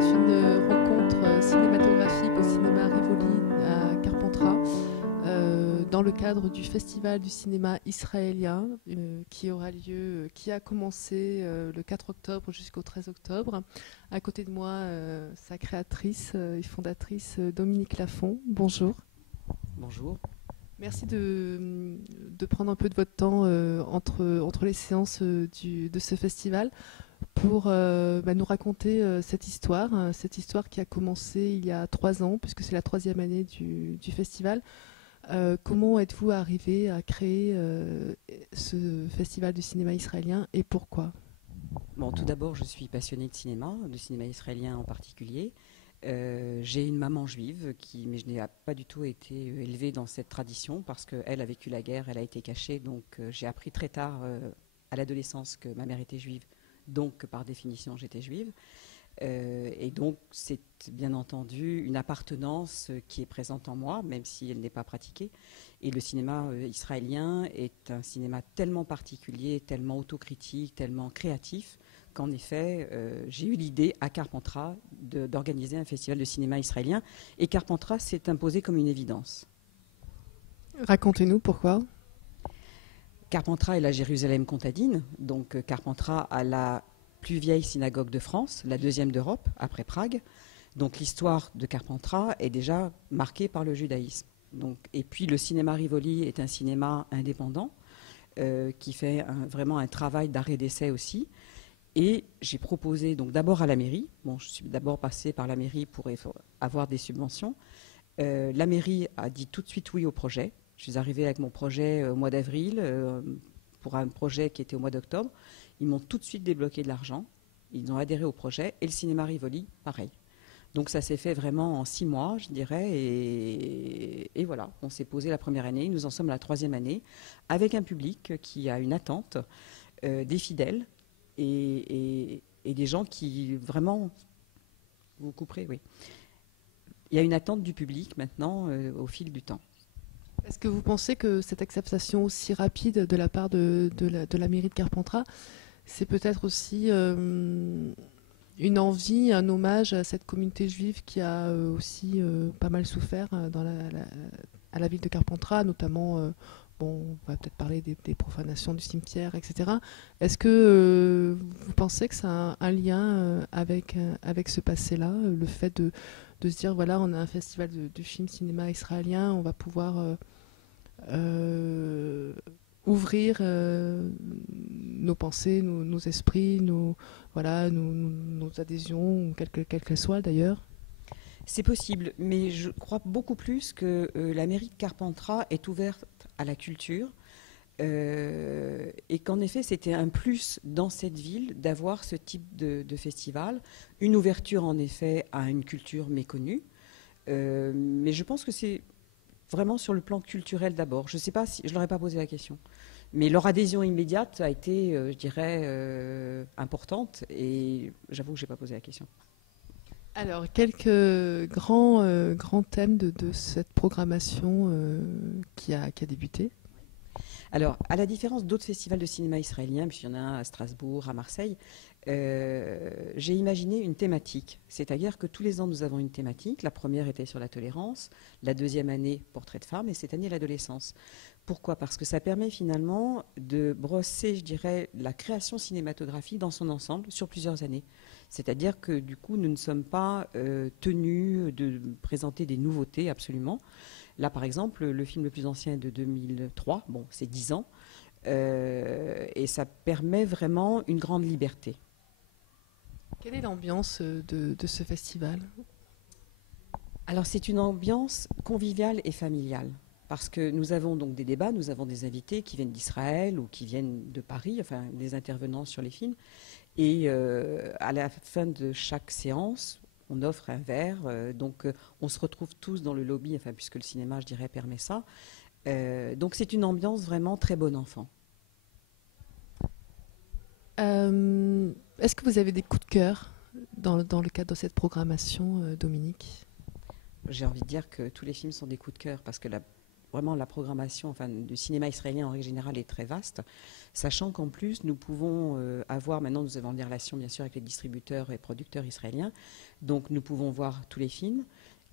C'est une rencontre cinématographique au cinéma Rivoli à Carpentras, dans le cadre du Festival du cinéma israélien qui aura lieu, qui a commencé le 4 octobre jusqu'au 13 octobre. À côté de moi, sa créatrice et fondatrice Dominique Lafont. Bonjour. Bonjour. Merci de prendre un peu de votre temps entre les séances de ce festival pour nous raconter cette histoire qui a commencé il y a 3 ans, puisque c'est la 3e année du festival. Comment êtes-vous arrivé à créer ce festival du cinéma israélien et pourquoi ? Bon, tout d'abord, je suis passionnée de cinéma israélien en particulier. J'ai une maman juive, mais je n'ai pas du tout été élevée dans cette tradition parce qu'elle a vécu la guerre, elle a été cachée, donc j'ai appris très tard à l'adolescence que ma mère était juive, donc par définition j'étais juive. Et donc c'est bien entendu une appartenance qui est présente en moi, même si elle n'est pas pratiquée. Et le cinéma israélien est un cinéma tellement particulier, tellement autocritique, tellement créatif, qu'en effet, j'ai eu l'idée à Carpentras d'organiser un festival de cinéma israélien. Et Carpentras s'est imposé comme une évidence. Racontez-nous pourquoi. Carpentras est la Jérusalem comtadine, donc Carpentras a la plus vieille synagogue de France, la 2e d'Europe, après Prague. Donc l'histoire de Carpentras est déjà marquée par le judaïsme. Et puis le cinéma Rivoli est un cinéma indépendant qui fait vraiment un travail d'arrêt d'essai aussi. Et j'ai proposé donc d'abord à la mairie, je suis d'abord passée par la mairie pour avoir des subventions. La mairie a dit tout de suite oui au projet. Je suis arrivée avec mon projet au mois d'avril pour un projet qui était au mois d'octobre. Ils m'ont tout de suite débloqué de l'argent. Ils ont adhéré au projet. Et le cinéma Rivoli, pareil. Donc ça s'est fait vraiment en 6 mois, je dirais. Et voilà, on s'est posé la première année. Nous en sommes à la 3e année, avec un public qui a une attente, des fidèles et des gens qui vraiment... Vous couperez, oui. Il y a une attente du public maintenant au fil du temps. Est-ce que vous pensez que cette acceptation aussi rapide de la part de la mairie de Carpentras, c'est peut-être aussi une envie, un hommage à cette communauté juive qui a aussi pas mal souffert à la ville de Carpentras, notamment, on va peut-être parler des profanations du cimetière, etc. Est-ce que vous pensez que ça a un lien avec ce passé-là, le fait de se dire, voilà, on a un festival de film cinéma israélien, on va pouvoir ouvrir nos pensées, nos esprits, nos adhésions, quelles qu'elles soient d'ailleurs. C'est possible, mais je crois beaucoup plus que la mairie de Carpentras est ouverte à la culture et qu'en effet c'était un plus dans cette ville d'avoir ce type de festival, une ouverture en effet à une culture méconnue, mais je pense que c'est vraiment sur le plan culturel d'abord. Je ne sais pas si je leur ai pas posé la question, mais leur adhésion immédiate a été, je dirais, importante et j'avoue que j'ai pas posé la question. Alors, quelques grands thèmes de cette programmation qui a débuté. Alors, à la différence d'autres festivals de cinéma israéliens, puisqu'il y en a un à Strasbourg, à Marseille, j'ai imaginé une thématique. C'est-à-dire que tous les ans, nous avons une thématique. La première était sur la tolérance, la 2e année, portrait de femme, et cette année, l'adolescence. Pourquoi ? Parce que ça permet finalement de brosser, je dirais, la création cinématographique dans son ensemble sur plusieurs années. C'est-à-dire que du coup, nous ne sommes pas tenus de présenter des nouveautés absolument. Là, par exemple, le film le plus ancien est de 2003, c'est 10 ans, et ça permet vraiment une grande liberté. Quelle est l'ambiance de ce festival ? Alors, c'est une ambiance conviviale et familiale. Parce que nous avons donc des débats, nous avons des invités qui viennent d'Israël ou qui viennent de Paris, enfin des intervenants sur les films. Et à la fin de chaque séance, on offre un verre. Donc on se retrouve tous dans le lobby, enfin, puisque le cinéma, je dirais, permet ça. Donc c'est une ambiance vraiment très bon enfant. Est-ce que vous avez des coups de cœur dans le cadre de cette programmation, Dominique ? J'ai envie de dire que tous les films sont des coups de cœur parce que vraiment la programmation du cinéma israélien en règle générale est très vaste, sachant qu'en plus nous pouvons avoir, maintenant nous avons des relations bien sûr avec les distributeurs et producteurs israéliens, donc nous pouvons voir tous les films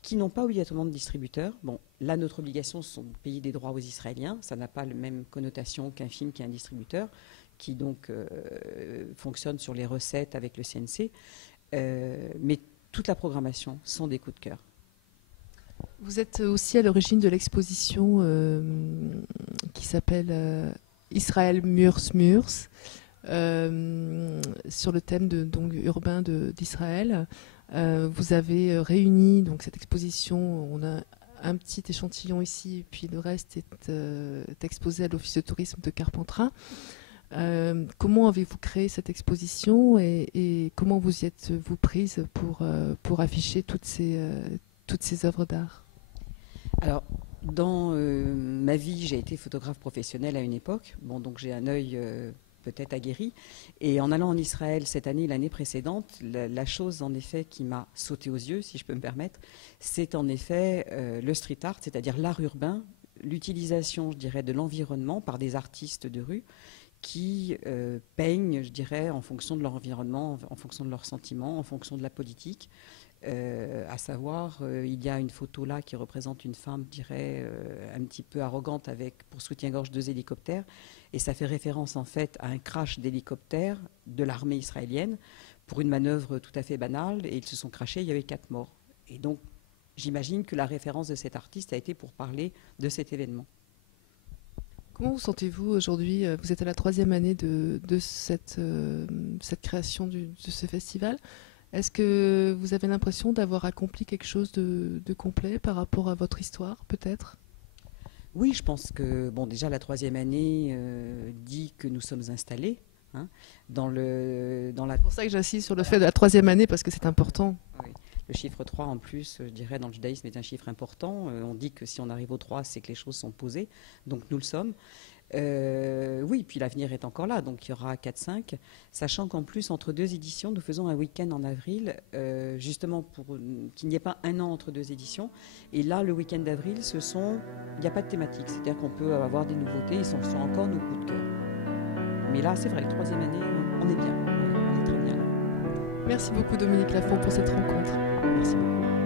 qui n'ont pas obligatoirement de distributeur. Bon, là notre obligation c'est de payer des droits aux Israéliens, ça n'a pas la même connotation qu'un film qui a un distributeur, qui donc fonctionne sur les recettes avec le CNC, mais toute la programmation sont des coups de cœur. Vous êtes aussi à l'origine de l'exposition qui s'appelle Israël Murs Murs, sur le thème donc, urbain d'Israël. Vous avez réuni donc, cette exposition, on a un petit échantillon ici, puis le reste est exposé à l'Office de tourisme de Carpentras. Comment avez-vous créé cette exposition et comment vous y êtes-vous prise pour afficher toutes ces œuvres d'art? Alors, dans ma vie, j'ai été photographe professionnel à une époque, bon, donc j'ai un œil peut-être aguerri. Et en allant en Israël cette année, l'année précédente, la chose en effet qui m'a sauté aux yeux, si je peux me permettre, c'est en effet le street art, c'est-à-dire l'art urbain, l'utilisation, je dirais, de l'environnement par des artistes de rue qui peignent, je dirais, en fonction de leur environnement, en fonction de leurs sentiments, en fonction de la politique. À savoir, il y a une photo là qui représente une femme, je dirais, un petit peu arrogante avec pour soutien-gorge 2 hélicoptères. Et ça fait référence en fait à un crash d'hélicoptère de l'armée israélienne pour une manœuvre tout à fait banale. Et ils se sont crashés, il y avait 4 morts. Et donc, j'imagine que la référence de cet artiste a été pour parler de cet événement. Comment vous sentez-vous aujourd'hui? Vous êtes à la 3e année de cette création de ce festival. Est-ce que vous avez l'impression d'avoir accompli quelque chose de complet par rapport à votre histoire, peut-être? Oui, je pense que bon, déjà la 3e année dit que nous sommes installés. Hein, C'est pour ça que j'insiste sur le fait de la 3e année, parce que c'est important. Oui. Le chiffre 3, en plus, je dirais, dans le judaïsme, est un chiffre important. On dit que si on arrive au 3, c'est que les choses sont posées. Donc nous le sommes. Oui, puis l'avenir est encore là, donc il y aura 4-5, sachant qu'en plus, entre 2 éditions, nous faisons un week-end en avril, justement pour qu'il n'y ait pas un an entre 2 éditions. Et là, le week-end d'avril, il n'y a pas de thématique, c'est-à-dire qu'on peut avoir des nouveautés, ils sont encore nos coups de cœur. Mais là, c'est vrai, 3e année, on est bien, on est très bien là. Merci beaucoup Dominique Lafont pour cette rencontre. Merci beaucoup.